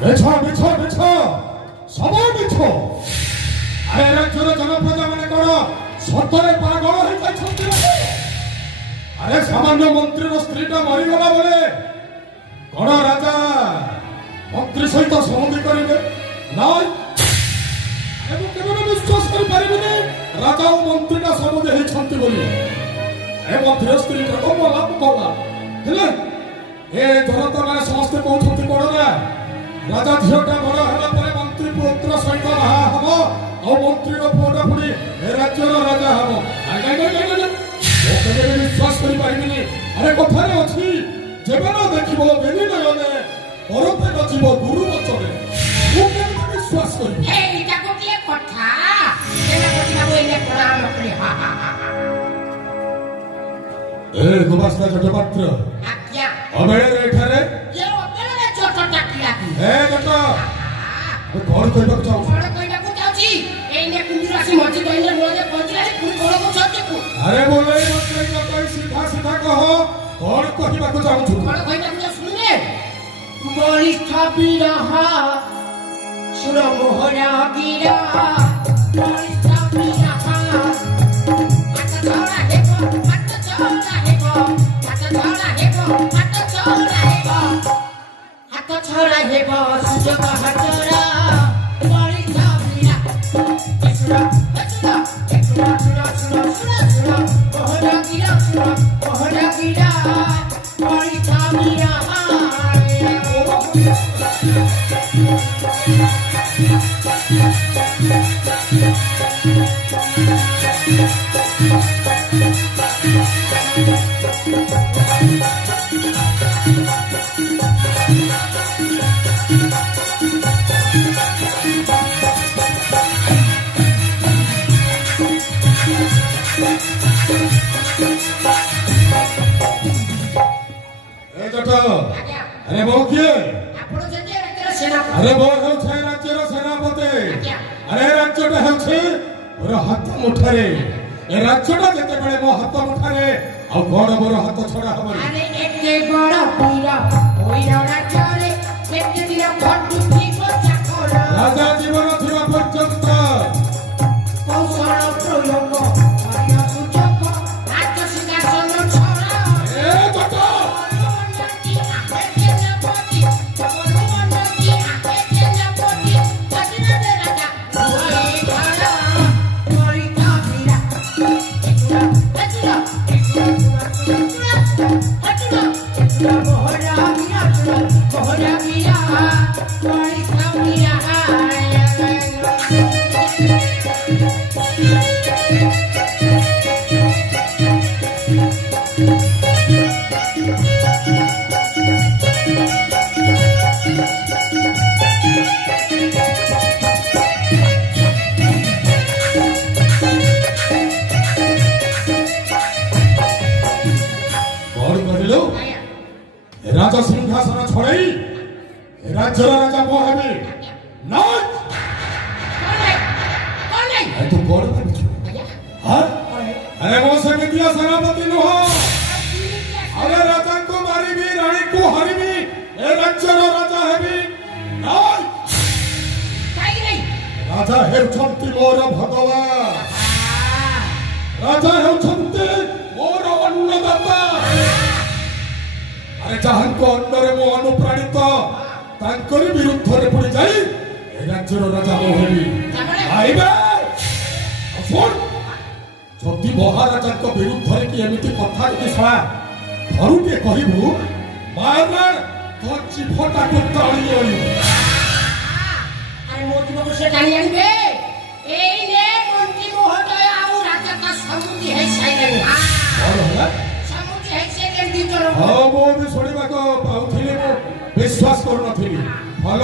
ମିଛ ମିଛ ମିଛ ସବୁ ମିଛ। ଆରେ ରାଜ୍ୟର ଜନପ୍ରଜା ମାନେ କଣ ସତରେ ପାଗଳ ହେଇଯାଇଛନ୍ତି? ଆରେ ସାମାନ୍ୟ ମନ୍ତ୍ରୀର ସ୍ତ୍ରୀଟା ମରିଗଲା ବୋଲେ କଣ ରାଜା ମନ୍ତ୍ରୀ ସହିତ ସମୁଦ୍ରୀ କରିବେ? ନାଇଁ, ମୁଁ କେବେ ବିଶ୍ୱାସ କରିପାରିବିନି ରାଜା ଓ ମନ୍ତ୍ରୀଟା ସମୁଦ୍ରୀ ହେଇଛନ୍ତି ବୋଲି। ଏ ମନ୍ତ୍ରୀର ସ୍ତ୍ରୀଟା ତ ମଲା ମଲା ହେଲେ ଏ ଧରତ ମାନେ ସମସ୍ତେ କହୁଛନ୍ତି କଣ ନା ରାଜା ଝିଅଟା ବଡ ହେଲା ପରେ ମନ୍ତ୍ରୀ ପୁତ୍ର ସହିତ ବାହା ହବ ଆଉ ମନ୍ତ୍ରୀର ପୁଅଟା ପୁଣି ଏ ରାଜ୍ୟର ରାଜା ହବ। କେବେ ବିଶ୍ୱାସ କରିପାରିବିନି। ଆରେ କଥାରେ ଅଛି ଯେବେ ନ ଦେଖିବ ବେନି ନୟନେ ପରତେ ନ ଯିବ ଗୁରୁ ବଚନେ। ମୁଁ କେମିତି ବିଶ୍ୱାସ କରିବି? ଏଇଟା ଗୋଟିଏ କଥା। ଏ ଗୋବାସ୍ତା ଚଟପାତ୍ର ଅବେଳରେ ଏଠାରେ ଏ ଜଟ କଣ କହିବାକୁ ଚାହୁଁଛୁ? ଆରେ ବୋଲେ ସିଧା ସିଧା କହ କଣ କହିବାକୁ ଚାହୁଁଛୁ? ବଳିଷ୍ଠ ବିରହ ସୁର ମୋହରା ଗିରା ବଳିଷ୍ଠ ବିରହ ହାତ ଛଡ଼ା ହେବ ହାତ ଛଡ଼ା ହେବ ହାତ ଛଡ଼ା ହେବ ହାତ ଛଡ଼ା ହେବ ହାତ ଛଡ଼ା ହେବ ସୁଯୋଗ ହାତରା ବଳିଷ୍ଠ ବିରହ ସୁର ସୁର ସୁର ସୁର ସୁର ସୁର ମୋହରା ଗିରା ସୁର ମୋହରା ଗିରା ବଳିଷ୍ଠ ବିରହ। अरे वो किए अरे वो ହେଉଛି ରାଜ୍ୟର ସେନାପତି। ଆରେ ରାଜ୍ୟଟା ହେଉଛି ମୋର ହାତ ମୁଠାରେ। ଏ ରାଜ୍ୟଟା ଯେତେବେଳେ ମୋ ହାତ ମୁଠାରେ ଆଉ କଣ ମୋର ହାତ ଛଡା ହବନି? ରାଜା ଜୀବନ ଥିବା ପର୍ଯ୍ୟନ୍ତ राजा सिंहासन छोड़े राज्य राजा मो हेबी ना तू कौन हाँ अरे मो सेमितिया सेनापति नुह अरे राजा को मारिबी रानी को हरिबी ए राज्य राजा हेबी ना राजा हेउछंती मोर भगवान राजा हेउछंती मोर अन्नदाता। अरे जहां को अंदर मो अनुप्राणित तांकर विरुद्ध रे पड़ी जाई ए राज्यर राजा मो हेबी आइबे सुन जदि महाराजा को विरुद्ध रे कि एमिति कथा कि सळा धरु के कहिबु मार तो चिफटा को ताळी ओली अरे मोती बाबू से टाणी आनिबे एई ने मंत्री महोदय आउ राजा का समुद्री है साइलेंट और होला हाँ मो भी शुणा पाऊली विश्वास करूनी भल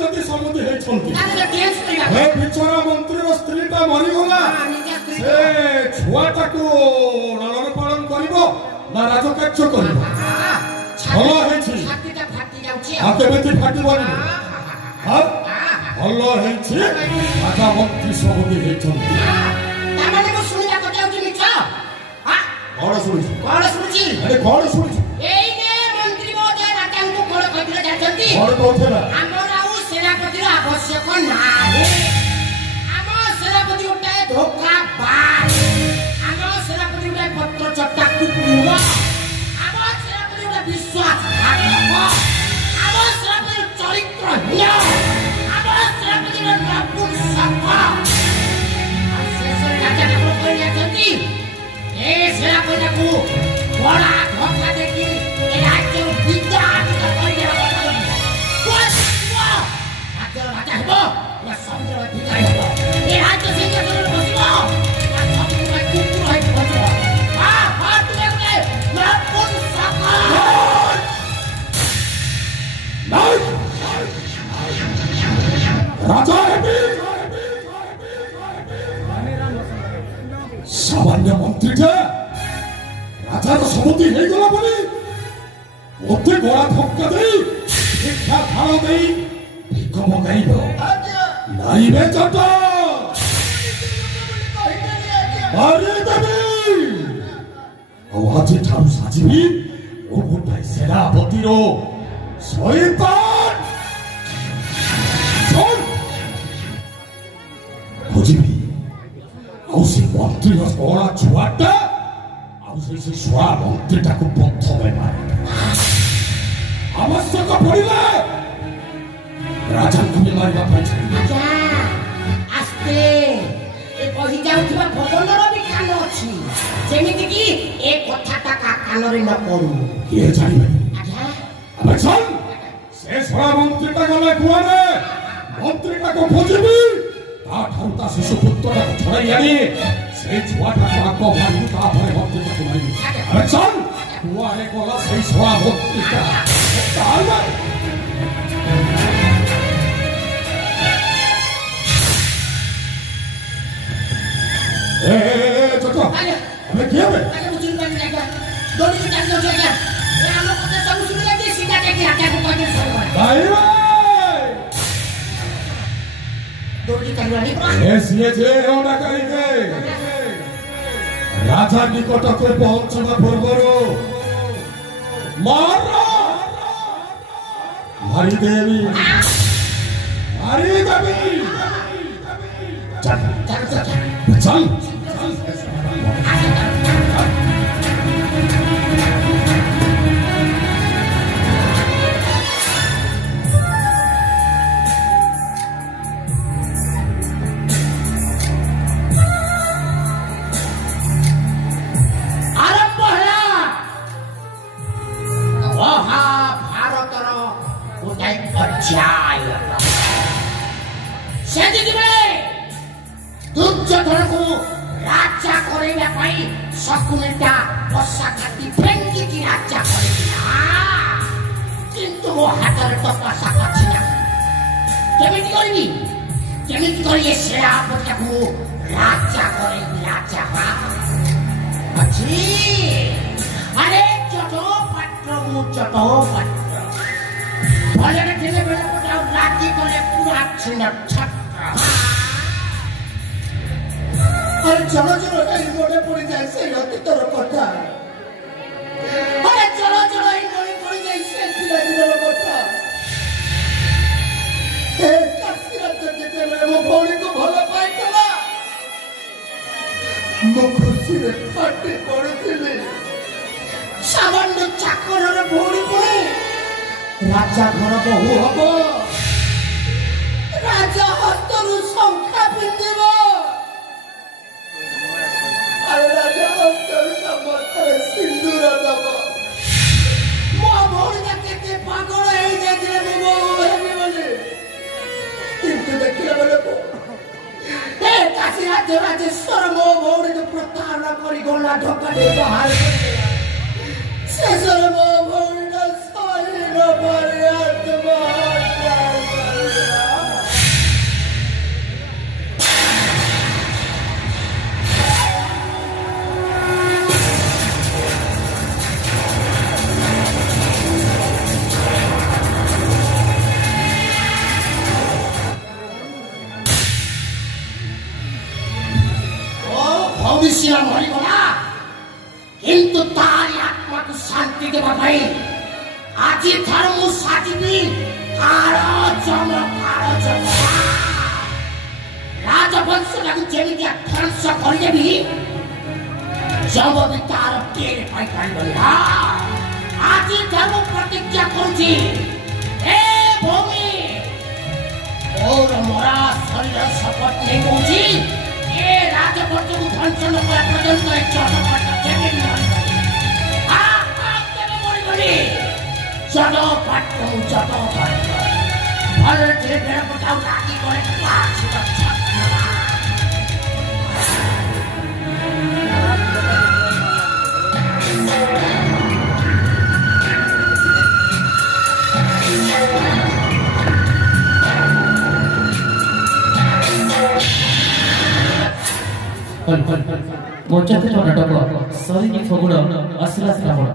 जदि समुद्री बिचरा मंत्री स्त्रीटा मरीगला से छुआटा को लालन पालन कर राजकार्य कर फाटबनी भल राजा मंत्री समुद्री कौन शुणुची अरे कौन शुणुची एई ने मंत्री କଣ କହୁଥିଲା? ଆମର ଆଉ ସେନାପତିର ଆବଶ୍ୟକ ନାହିଁ। ଆମ ସେନାପତି ଗୋଟାଏ ଧୋକା ବାଜ। ଆମ ସେନାପତି ଗୋଟାଏ ପତ୍ର ଚଟା କୁକୁର। ଆମ ସେନାପତି ଗୋଟାଏ ବିଶ୍ୱାସଘାତକ। ଆମ ସେନାପତି ଚରିତ୍ରହୀନ। ଆମ ସେନାପତି ନପୁଂସକ। ଆଉ ଶେଷରେ ରାଜା ଠାକୁର କହି ଯାଇଛନ୍ତି ଏ ସେନାପତିକୁ ବଡ଼ା ଧକ୍କା ଦେଇକି ଏ ରାଜ୍ୟରୁ ବିଦାରିତ କରିଦେବା କଥା। ରାଜ୍ୟର ରାଜା ହେବ ନା ସମୁଦ୍ର ଭିକାରୀ ହେବ? ଏ ରାଜ୍ୟ ସିଂହାସନରେ ବସିବ ନା ସମୁଦ୍ର କୁକୁର ହେଇକି ବସିବ? ତୁମେ ଗୋଟେ ନପୁଂସକ। ରାଜା ହେବି ସାମାନ୍ୟ ମନ୍ତ୍ରୀଟା ରାଜାର ସମୁଦି ହେଇଗଲା ବୋଲି ମୋତେ ଗଳା ଧକ୍କା ଦେଇ ଭିକ୍ଷା ଥାଳ ଦେଇ ଭିକ ମଗାଇବ? ନାଇବେ ଚଟ ମାରିଦେବି। ଆଉ ଆଜିଠାରୁ ସାଜିବି ଓ ଗୋଟାଏ ସେନାପତିର ଶୈତାନ ଖୋଜିବି। ଆଉ ସେ ମନ୍ତ୍ରୀର କଳା ଛୁଆଟା ଆଉ ସେ ଶଳା ମନ୍ତ୍ରୀଟାକୁ ପ୍ରଥମେ ମାରିଦେବି। ଆବଶ୍ୟକ ପଡ଼ିଲେ ରାଜାଙ୍କୁ ବି ମାରିବା ପାଇଁ ଚାହିଁବି। ଆସ୍ତେ ଏ କହି ଯାଉଥିବା ପବନର ବି କାନ ଅଛି, ଯେମିତିକି ଏ କଥାଟା କାନରେ ନ ପଡୁ। କିଏ ଜାଣିବେ? ଆଜ୍ଞା ସେ ଶଳା ମନ୍ତ୍ରୀଟା ଗଲେ କୁଆଡ଼େ? ମନ୍ତ୍ରୀଟାକୁ ଖୋଜିବି। ତାଠାରୁ ତା ଶିଶୁ ପୁତ୍ରଟାକୁ ଛଡ଼ାଇ ଆଣି ସେଇ ଛୁଆଟାକୁ ଆଗ ମାରିବି, ତାପରେ ମନ୍ତ୍ରୀଟାକୁ ମାରିବି। କୁଆଡ଼େ ଗଲା ସେଇ ଶଳା ମନ୍ତ୍ରୀଟା? ଆମେ କିଏ ହେବେ? ରାଜା ନିକଟକୁ ପହଞ୍ଚିବା ପୂର୍ବରୁ ମାରିଦେବି। ଚାଲ ଦୁର୍ଯ୍ୟୋଧନକୁ ରାଜା କରାଇବା ପାଇଁ ଶକୁନିଟା ବସା କାଟି ଫେଙ୍ଗିକି ରାଜା କରିଥିଲା, କିନ୍ତୁ ମୋ ହାତରେ ତ ବସା ଅଛି ନା। କେମିତି କରିବି? କେମିତି କରି ଏ ସେନାପତିକୁ ରାଜା କରେଇବି? ରାଜା ଅଛି। ଆରେ ଚଟୋପାତ୍ର ମୁଁ ଚଟୋପାତ୍ର ଭଲରେ ଥିଲେ ବେଳେ ଆଉ ରାଜି କଲେ ପୁରା ଛିଣ୍ଡ ଛତ୍ର। চলো চলো এই মনে পড়ে যায় সেই অতীতর কথা। চলো চলো এই মনে পড়ে যায় সেই পিলাদিনের কথা। যেତେବେଳେ ମୋ ଭଉଣୀକୁ ଭଲ ପାଇଥିଲା ମୁଁ ଖୁସିରେ ଫାଟି ପଡୁଥିଲି। ସାମାନ୍ୟ ଚାକରର ଭଉଣୀ ପୁଣି ରାଜା ଘର ବୋହୂ ହବ। ରାଜା ହସ୍ତରୁ ଶଙ୍ଖା ପିନ୍ଧିବ। ରାଜା ହସ୍ତରୁ ସମସ୍ତରେ ସିନ୍ଦୁର ଦବ। ମୋ ଭଉଣୀଟା କେତେ ପାଗଳ ହେଇଯାଇଥିଲେ ମୋ ବୋହୂ ହେବି ବୋଲି, କିନ୍ତୁ ଦେଖିଲା ବେଳକୁ କାଶୀ ରାଜ୍ୟ ରାଜେଶ୍ୱର ମୋ ଭଉଣୀକୁ ପ୍ରତାରଣା କରି ଗଲା ଧକ୍କା ଦେଇ ବାହାର କରିଦେଲା। ଶେଷରେ ମୋ ଭଉଣୀଟା ଶରୀର ପରେ ଆତ୍ମହତ୍ୟା କଲା। ଭବିଷ୍ୟ ମରିଗଲା, କିନ୍ତୁ ତାରି ଆତ୍ମାକୁ ଶାନ୍ତି ଦେବା ପାଇଁ আজি ଥାରୁ ମୁଁ ସାଜିବି କାଳ ଜମ ରାଜବଂଶଟାକୁ ଯେମିତି ଧ୍ୱଂସ କରିଦେବି ଜମ ବି ତାର ଟେର ପାଇପାରିବନି। ଆଜି ଠାରୁ ପ୍ରତିଜ୍ଞା କରୁଛି ଏ ଭୂମି ମୋର ମରା ଶରୀର ଶପଥ ନେଇ କହୁଛି ଏ ରାଜବଂଶକୁ ଧ୍ୱଂସ ନ କରା ପର୍ଯ୍ୟନ୍ତ ଏ ଚଟପାଟ କେବେ ମରିବନି। କେବେ ମରିବନି ଚଟପାଟ ଭଲ ଧୀରେ ଧୀରେ ଗୋଟାଉ ରାତି করে मोर्चा नाटक सरी फगुण आसला श्रावण।